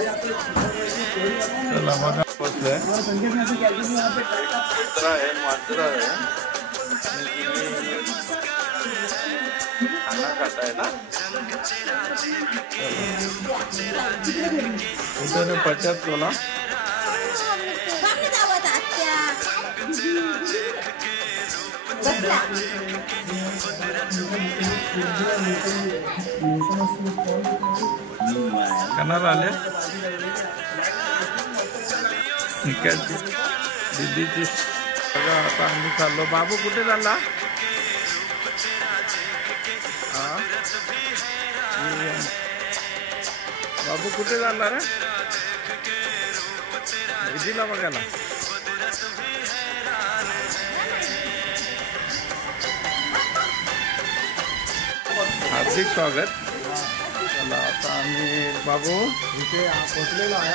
चला बघा पोचलोय. कुत्रा आहे, मांजरा आहे, खाना खाताय ना. उधर 50 बोला. कनार आले दीदीची बघा. आता आम्ही चाललो. बाबू कुठे चालला? बाबू कुठे चालला रे? दीदीला बघायला. हार्दिक स्वागत. चला आता आम्ही बाबू इथे पोहोचलेलो आहे.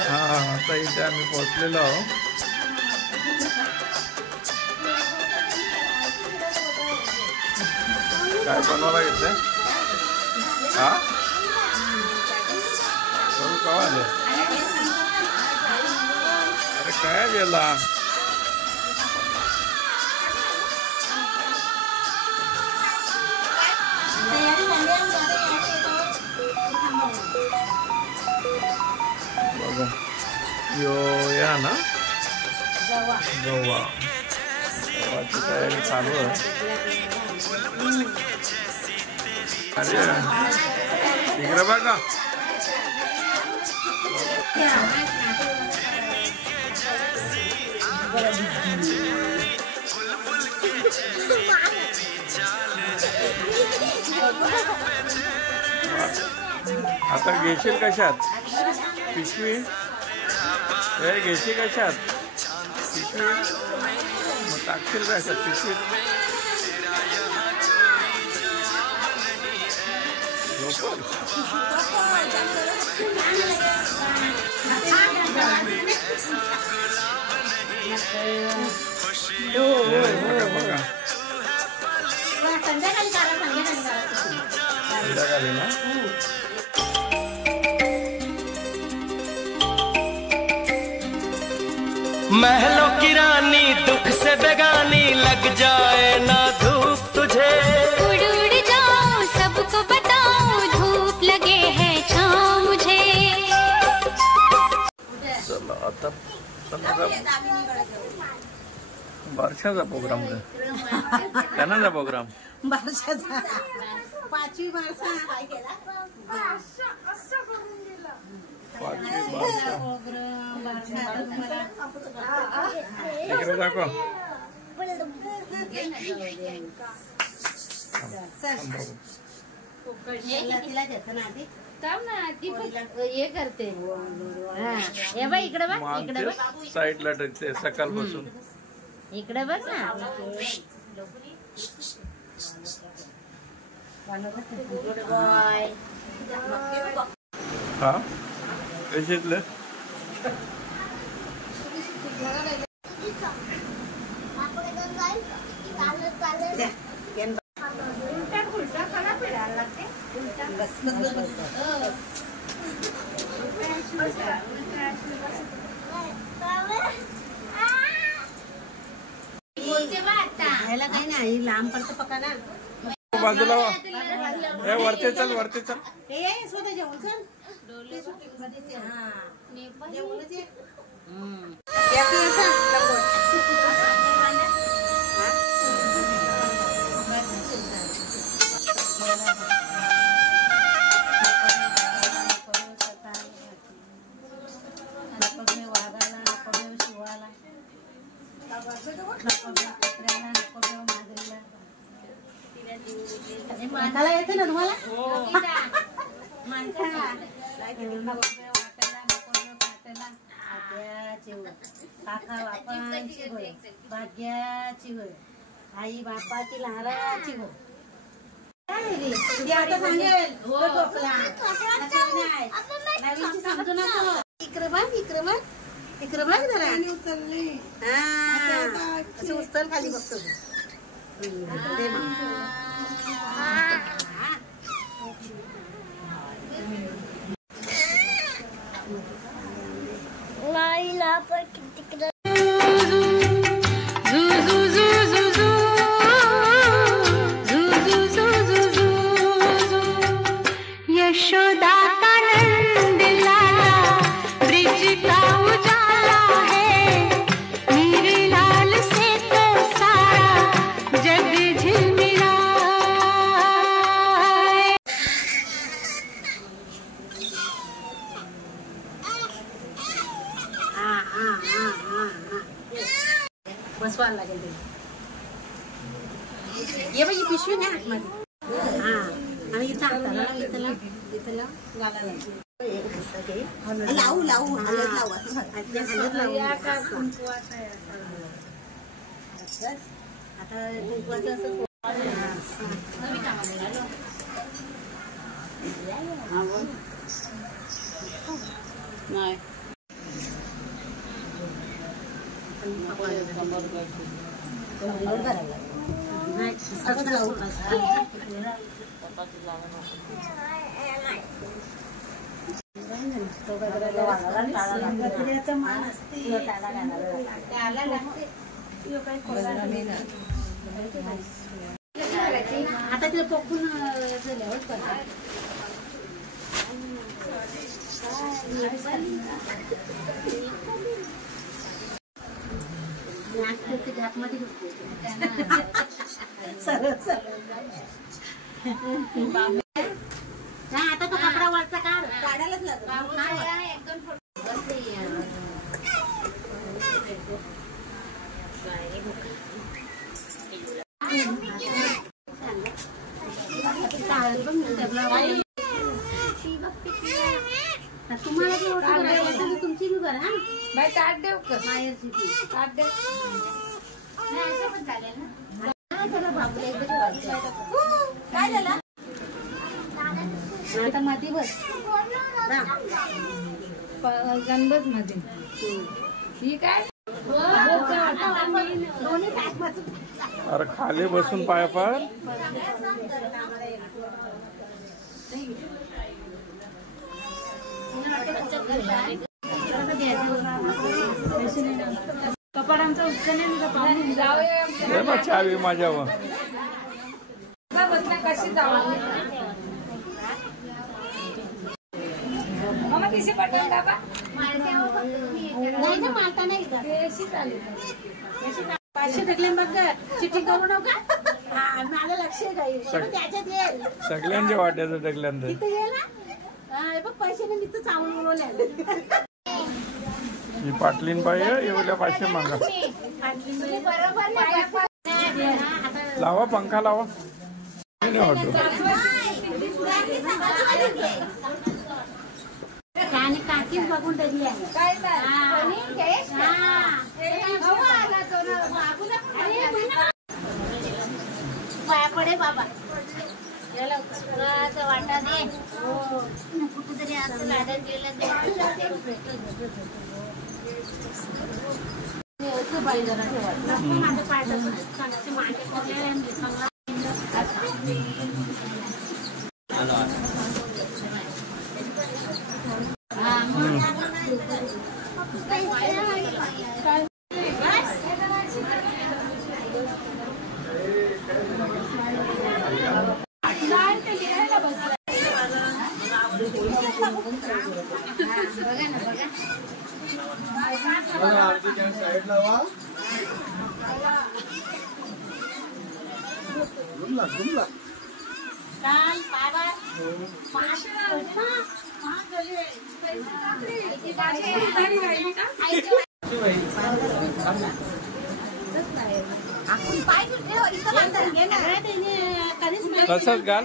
आता इथे आम्ही पोहोचलेलो आहोत. काय बनवायला घेतलंय? करू का आले? अरे काय गेला? बघा यो या ना गव्हाची तयारी चालू आहे. अरे इकडे बघा. आता घेशील कशात पिशवी? हे घेशील कशात पिशवी? मग टाकशील कशात पिशवीत? बघा संध्याकाळी ना. महलों की रानी दुख से बेगानी लग जाए ना धूप तुझे. उड़ उड़ जाऊं सबको बताऊं धूप लगे है छाँव मुझे. चला आता बारशाचा प्रोग्राम कनाचा प्रोग्राम. बारशाचा 5वी बारसा. इकडे दाखव. तिला देतो ना आधी. हे करते. हे बघ इकडे बघ. इकडे बघ साईडला टाकते सकाळपासून. इकडे बघ ना. हा कशातलं? काही नाही लांब पडतं पकाना. बाजूला वरते चल वरते चल. स्वतः जेवण चल. माणसाला येते ना तुम्हाला? माणसाला काका बापाची होय, भाग्याची होय, आई बापाची लहाराची होय. आता सांगेल समजू नको. इकडे बघ इकडे बघ इकडे बघ जरा. हा असं उचल खाली बघतो. आईला पण तिकडे यशोदा का नंद लाला ब्रिज का उजाला है, मेरे लाल से तो सारा जग झिलमिला है। बसवायला लागेल ते. ये बाई पिशवी नाही आतमध्ये. हा आणि इथं हाताला लाव, इथं लाव, इथं लाव, गालाला लाव. लावू हलत लावू हलत लावू. आता कुंकवाचं असं नाही आता तिला पकडून झाल्यावर करतात. आता तो कपडा वरचा काढायलाच लागतो. तुम्हाला तुमची बी बरं. हा ताट देऊ का माहेरची ताट देऊ असं पण चालेल ना. काय झालं आता माती बस गणबत मध्ये ठीक आहे. अरे खाली बसून पाया पार कपड्यांचा उत्खनन जाऊया चावी माझ्यावर कशी जाऊ मग तिथे पटवून टाका. नाही ना मारता नाही चालेल. 500 टाकले बघ चिटिंग करू नका. माझं लक्ष आहे त्याच्यात येईल सगळ्यांच्या वाट्याचं टाकल्यानंतर तिथे येईल ना. बघ पैसे मी तर चावून उडवले. ही पाटलीन बाई एवढ्या 500 मागा. लावा पंखा लावा. त्याने काकीच बघून टाकली आहे. पाया पडे बाबा याला वाटा दे. कुठेतरी असं लाडत गेलं बाई जरा ठेवा. माझं पाय मांडे पडले.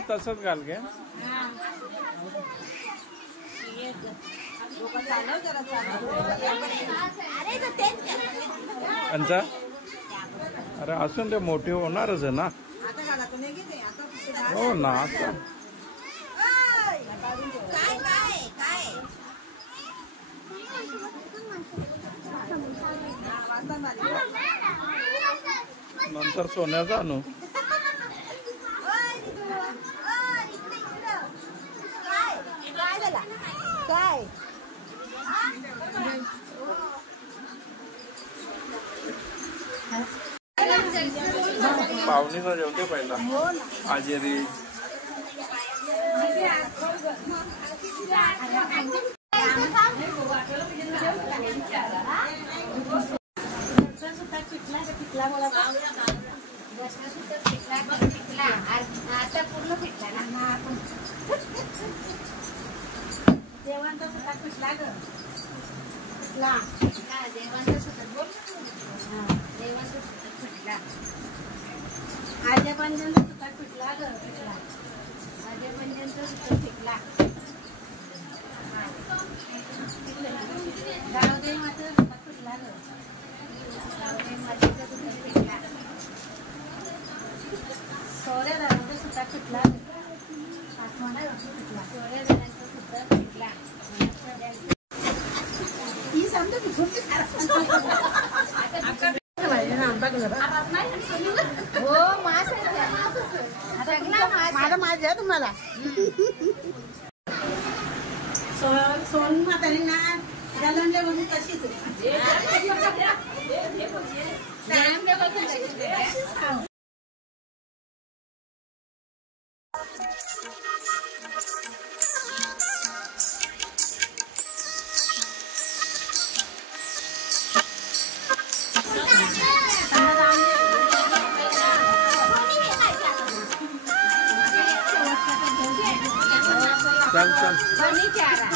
तसंच घाल घे. अरे असून ते मोठे होणारच आहे ना. हो ना. नंतर सोन्याचा आणू. काय पाहुणीला जेवण दे पहिला. आजेरी आता पूर्ण पिटला ना. देवांचा सुद्धा पिटला ग. देवांचा सुद्धा बोल. देवांचा सुद्धा पिटला. आज्या पंजांचा सुद्धा पिटला ग. पिटला. माझ्या पंजांचा सुद्धा पिटला. गावदेवी मातेचा सुद्धा पिटला ग. गावदेवी मातेचा सुद्धा पिटला. सोऱ्या दादांचा सुद्धा पिटला ग. आत्माना पिटला. सोळ्या जणांचा सुद्धा पिटला. ही समजा मी खूप हो मास सगळा मास. माझा माझ द्या तुम्हाला. सोन म्हातारी ना गलंडे बघून तशीच चल चल. बनी चारा.